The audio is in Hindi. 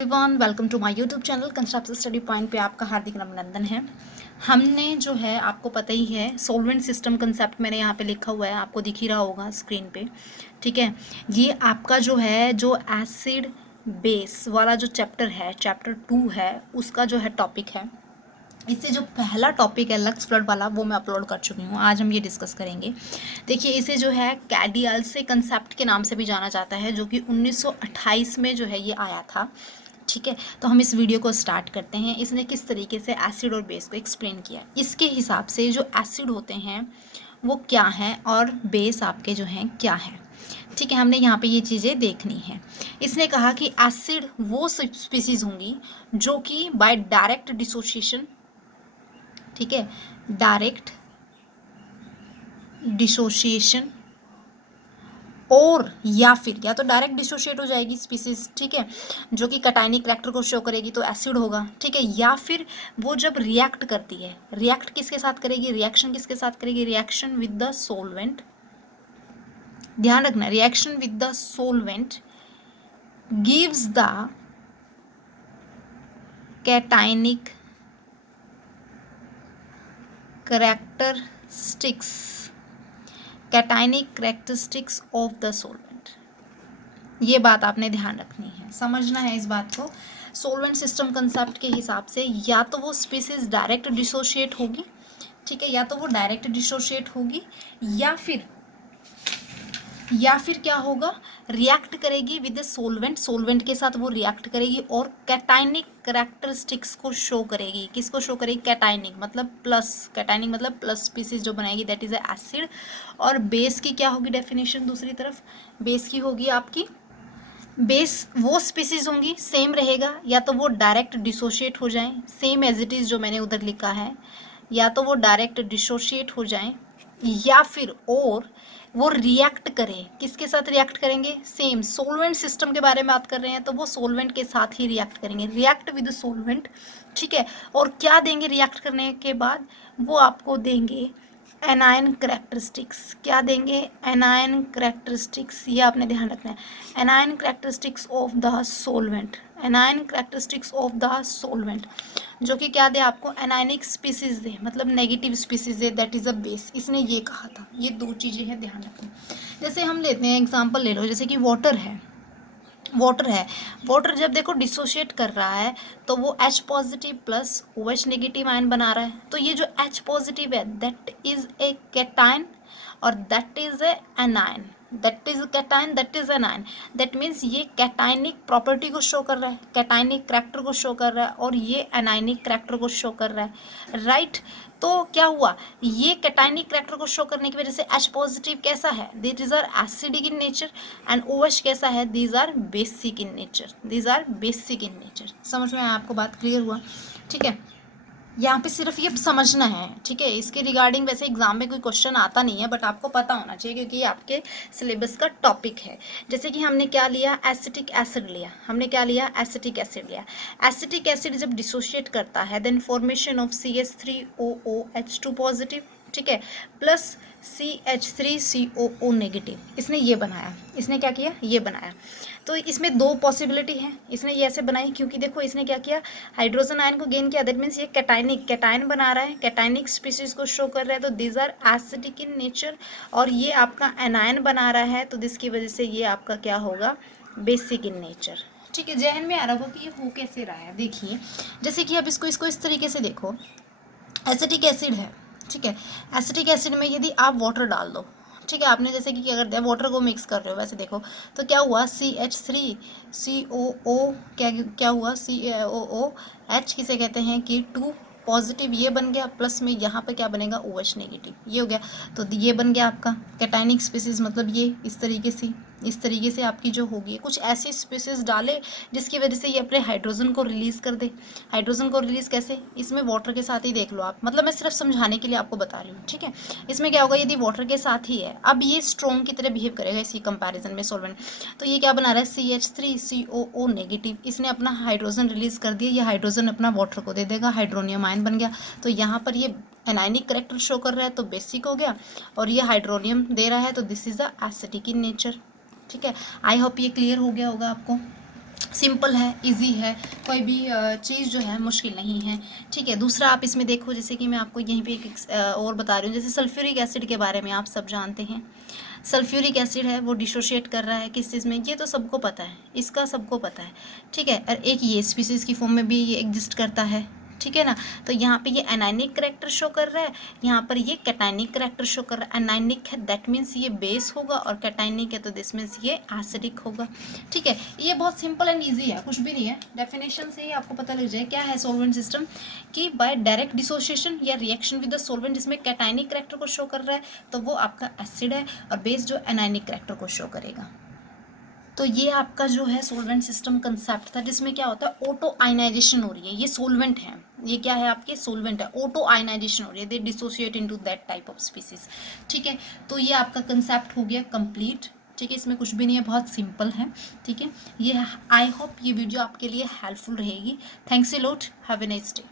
Everyone, welcome to my YouTube channel construct study point पे आपका हार्दिक अभिनंदन है। हमने जो है आपको पता ही है सॉल्वेंट सिस्टम कंसेप्ट मैंने यहाँ पे लिखा हुआ है, आपको दिख ही रहा होगा स्क्रीन पे। ठीक है, ये आपका जो है जो एसिड बेस वाला जो चैप्टर है, चैप्टर 2 है, उसका जो है टॉपिक है। इससे जो पहला टॉपिक है लक्स फ्लड वाला वो मैं अपलोड कर चुकी हूँ, आज हम ये डिस्कस करेंगे। देखिए, इसे जो है कैडियाल्से कंसेप्ट के नाम से भी जाना जाता है, जो कि 1928 में जो है ये आया था। ठीक है, तो हम इस वीडियो को स्टार्ट करते हैं। इसने किस तरीके से एसिड और बेस को एक्सप्लेन किया, इसके हिसाब से जो एसिड होते हैं वो क्या हैं और बेस आपके जो हैं क्या हैं। ठीक है, हमने यहाँ पे ये चीज़ें देखनी है। इसने कहा कि एसिड वो स्पीसीज होंगी जो कि बाय डायरेक्ट डिसोसिएशन, ठीक है, डायरेक्ट डिसोसिएशन और या फिर या तो डायरेक्ट डिसोशिएट हो जाएगी स्पीसीज, ठीक है, जो कि कटायनिक करैक्टर को शो करेगी तो एसिड होगा। ठीक है, या फिर वो जब रिएक्ट करती है, रिएक्ट किसके साथ करेगी, रिएक्शन किसके साथ करेगी, रिएक्शन विद द सोलवेंट। ध्यान रखना, reaction with the solvent gives the cationic characteristics of the solvent. ये बात आपने ध्यान रखनी है, समझना है इस बात को। सोलवेंट सिस्टम कंसेप्ट के हिसाब से या तो वो स्पीसीज डायरेक्ट डिसोशिएट होगी, ठीक है, या तो वो डायरेक्ट डिसोशिएट होगी या फिर क्या होगा, रिएक्ट करेगी विद द सोलवेंट, सोलवेंट के साथ वो रिएक्ट करेगी और कैटायनिक करैक्टरिस्टिक्स को शो करेगी। किसको शो करेगी, कैटायनिक मतलब प्लस, कैटायनिक मतलब प्लस स्पीसीज जो बनाएगी, दैट इज एसिड। और बेस की क्या होगी डेफिनेशन, दूसरी तरफ बेस की होगी आपकी, बेस वो स्पीसीज होंगी, सेम रहेगा, या तो वो डायरेक्ट डिसोशिएट हो जाएं, सेम एज इट इज़ जो मैंने उधर लिखा है, या तो वो डायरेक्ट डिसोशिएट हो जाएं, या फिर और वो रिएक्ट करें। किसके साथ रिएक्ट करेंगे, सेम सोलवेंट सिस्टम के बारे में बात कर रहे हैं तो वो सोलवेंट के साथ ही रिएक्ट करेंगे, रिएक्ट विद सोलवेंट। ठीक है, और क्या देंगे रिएक्ट करने के बाद, वो आपको देंगे एनायन करैक्टरिस्टिक्स। क्या देंगे, एनायन करैक्टरिस्टिक्स, ये आपने ध्यान रखना है। Anion characteristics of the solvent, anion characteristics of the solvent, जो कि क्या दे आपको, एनायनिक स्पीसीज दे, मतलब negative species they, that is a base. इसने ये कहा था, ये दो चीज़ें हैं, ध्यान रखना। जैसे हम लेते हैं एग्जाम्पल ले लो, जैसे कि वाटर है, वाटर जब देखो डिसोशिएट कर रहा है तो वो H positive plus OH negative ion बना रहा है। तो ये जो H पॉजिटिव है दैट इज ए कैटायन और that is a anion, that is cation, that is anion. That means ये कैटायनिक प्रॉपर्टी को शो कर रहा है, कैटायनिक करैक्टर को शो कर रहा है, और ये एनायनिक करैक्टर को शो कर रहा है, राइट। तो क्या हुआ, ये कैटायनिक करैक्टर को शो करने की वजह से H पॉजिटिव कैसा है, these are acidic in nature, and OH कैसा है, these are basic in nature, these are basic in nature. समझ में आया आपको, बात क्लियर हुआ। ठीक है, यहाँ पे सिर्फ ये समझना है, ठीक है। इसके रिगार्डिंग वैसे एग्जाम में कोई क्वेश्चन आता नहीं है, बट आपको पता होना चाहिए क्योंकि ये आपके सिलेबस का टॉपिक है। जैसे कि हमने क्या लिया, एसिटिक एसिड लिया, हमने क्या लिया, एसिटिक एसिड लिया। एसिटिक एसिड जब डिसोशिएट करता है then formation of CH3OOH2 positive, ठीक है, प्लस CH3COO नेगेटिव। इसने ये बनाया, इसने क्या किया, ये बनाया। तो इसमें दो पॉसिबिलिटी है, इसने ये ऐसे बनाई क्योंकि देखो इसने क्या किया, हाइड्रोजन आयन को गेन किया, दैट मीन्स ये कैटायन बना रहा है, कैटायनिक स्पीसीज को शो कर रहा है, तो these are acidic in nature. और ये आपका एनायन बना रहा है तो जिसकी वजह से ये आपका क्या होगा, बेसिक इन नेचर। ठीक है, जहन में आ रहा होगा कि ये हो कैसे रहा है। देखिए, जैसे कि अब इसको इस तरीके से देखो, एसिटिक एसिड है, ठीक है, एसिटिक एसिड में यदि आप वाटर डाल दो, ठीक है, आपने जैसे कि क्या करते हैं, वाटर को मिक्स कर रहे हो, वैसे देखो तो क्या हुआ, CH3COO, क्या हुआ, COOH किसे कहते हैं कि 2 पॉजिटिव, ये बन गया, प्लस में यहाँ पे क्या बनेगा, OH नेगेटिव, ये हो गया। तो ये बन गया आपका कैटायनिक स्पीसीज, मतलब ये इस तरीके से आपकी जो होगी, कुछ ऐसी स्पीसीज डाले जिसकी वजह से ये अपने हाइड्रोजन को रिलीज़ कर दे। हाइड्रोजन को रिलीज़ कैसे, इसमें वाटर के साथ ही देख लो आप, मतलब मैं सिर्फ समझाने के लिए आपको बता रही हूँ। ठीक है, इसमें क्या होगा, यदि वाटर के साथ ही है, अब ये स्ट्रॉन्ग की तरह बिहेव करेगा इसी कंपैरिजन में सोलवेंट। तो ये क्या बना रहा है, CH3COO नेगेटिव, इसने अपना हाइड्रोजन रिलीज़ कर दिया, ये हाइड्रोजन अपना वाटर को दे देगा, हाइड्रोनियम आयन बन गया। तो यहाँ पर ये एनायनिक करैक्टर शो कर रहा है तो बेसिक हो गया, और ये हाइड्रोनियम दे रहा है तो this is the acidic in nature. ठीक है, आई होप ये क्लियर हो गया होगा आपको। सिंपल है, इजी है, कोई भी चीज़ जो है मुश्किल नहीं है। ठीक है, दूसरा आप इसमें देखो, जैसे कि मैं आपको यहीं पे एक और बता रही हूँ, जैसे सल्फ्यूरिक एसिड के बारे में आप सब जानते हैं। सल्फ्यूरिक एसिड है वो डिसोशिएट कर रहा है किस चीज़ में, ये तो सबको पता है, इसका सबको पता है। ठीक है, और एक ये स्पीसीज़ की फॉर्म में भी ये एग्जिस्ट करता है। ठीक है ना, तो यहाँ पे ये एनाइनिक करेक्टर शो कर रहा है, यहाँ पर ये कैटाइनिक करेक्टर शो कर रहा है। एनाइनिक है दैट मीन्स ये बेस होगा, और कैटाइनिक है तो दिस मीन्स ये एसिडिक होगा। ठीक है, ये बहुत सिंपल एंड ईजी है, कुछ भी नहीं है, डेफिनेशन से ही आपको पता लग जाए क्या है सॉल्वेंट सिस्टम, कि बाय डायरेक्ट डिसोसिएशन या रिएक्शन विद द सॉल्वेंट जिसमें कैटाइनिक करेक्टर को शो कर रहा है तो वो आपका एसिड है, और बेस जो एनाइनिक करेक्टर को शो करेगा। तो ये आपका जो है सोलवेंट सिस्टम कंसेप्ट था, जिसमें क्या होता है ऑटो आयनाइजेशन हो रही है, ये सोलवेंट है, ये क्या है आपके सोलवेंट है, ऑटो आयनाइजेशन हो रही है, they dissociate into that type of species. ठीक है, तो ये आपका कंसेप्ट हो गया कंप्लीट। ठीक है, इसमें कुछ भी नहीं है, बहुत सिंपल है। ठीक है, ये आई होप ये वीडियो आपके लिए हेल्पफुल रहेगी। Thanks a lot, have a nice day.